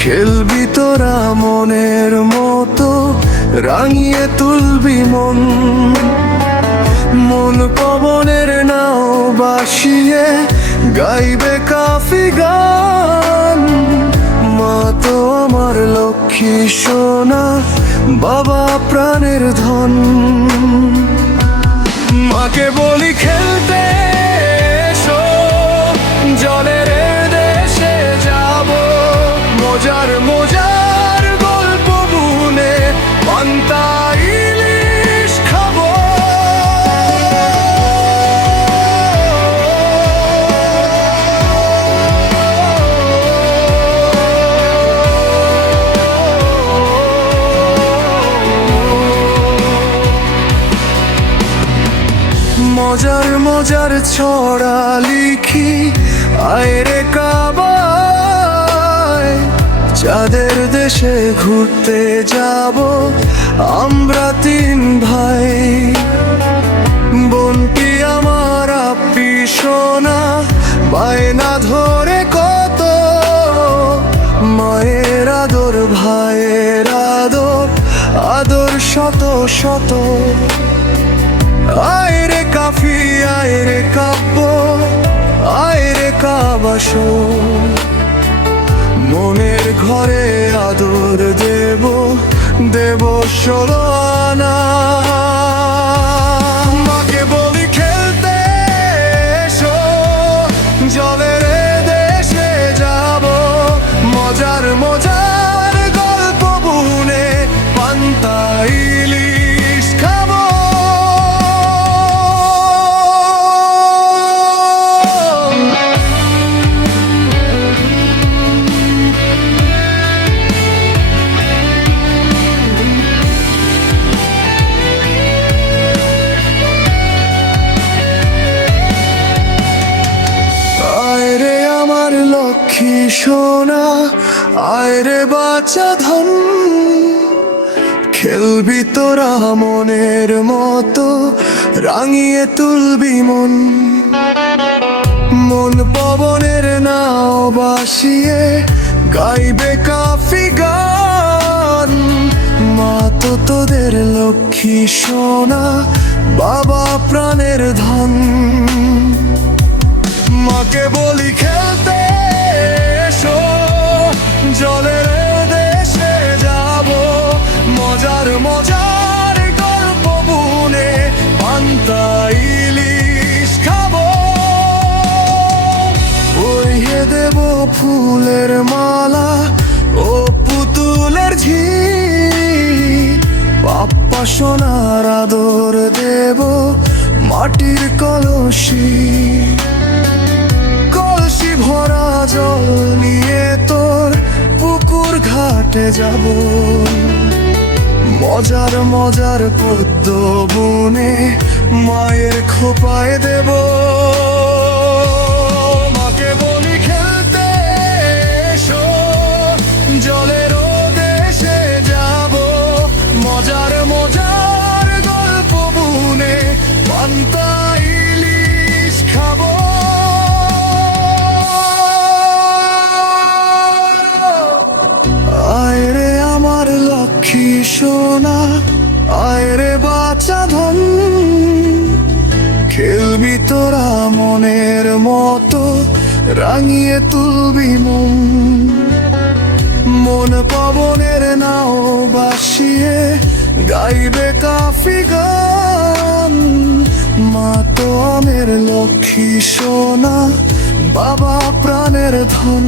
খেলবি তোরা মনের মতো, রাঙিয়ে তুলবি মন। মন পবনের নাও বাসিয়ে গাইবে কাফি গান। মা তো আমার লক্ষ্মী সোনা, বাবা প্রাণের ধন। মাকে বলি খেলতে এসো, জলের দেশে যাব। মজার মজার গল্প বুনে পান্তা ইলিশ খাবো। মজার মজার ছড়া লিখি আয়রে কাবায়। চাঁদের দেশে ঘুরতে যাব আমরা তিন ভাই। বোনটি আমার আপি সোনা, বায়না ধরে কত। মায়ের আদর ভাইয়ের আদর, আদর শত শত। আয়রে কাফি আয়রে কাব্য, আয়রে কাবাসো। মনের ঘরে আদর দেব, দেব 16 আনা। মাকে বলি খেলতে এসো, জলের দেশে যাব। মজার মজার গল্প বুনে পান্তা ইলিশ খাবো। লক্ষ্মী সোনা, আয়রে বাচ্চা ধন। খেলবি তোরা মনের মতো, রাঙিয়ে তুলবি মন। মন পবনের নাও বাসিয়ে গাইবে কাফি গান। মা তো তোদের লক্ষ্মী সোনা, বাবা প্রাণের ধন। মাকে বলি খেলতে এসো, জলের দেশে যাব। মজার মজার গল্প বুনে পান্তা ইলিশ খাবো। বইয়ে দেব ফুলের মালা ও পুতুলের ঝি। পাপ্পা সোনার আদর দেব মাটির কলসি। ভরা জল নিয়ে তোর পুকুর ঘাটে যাব। মজার মজার পদ্ম বুনে মায়ের খোপায় দেব। মাকে বলি খেলতে এসো, জলের দেশে যাব। মজার মজার গল্প বুনে পান্তা ইলিশ খাবো। সোনা, আয়রে বাচ্চা ধন। খেলবি তোরা মনের মতো, রাঙিয়ে তুলবি মন। মন পবনের নাও বাসিয়ে গাইবে কাফি গান। মা তো আমের লক্ষ্মী সোনা, বাবা প্রাণের ধন।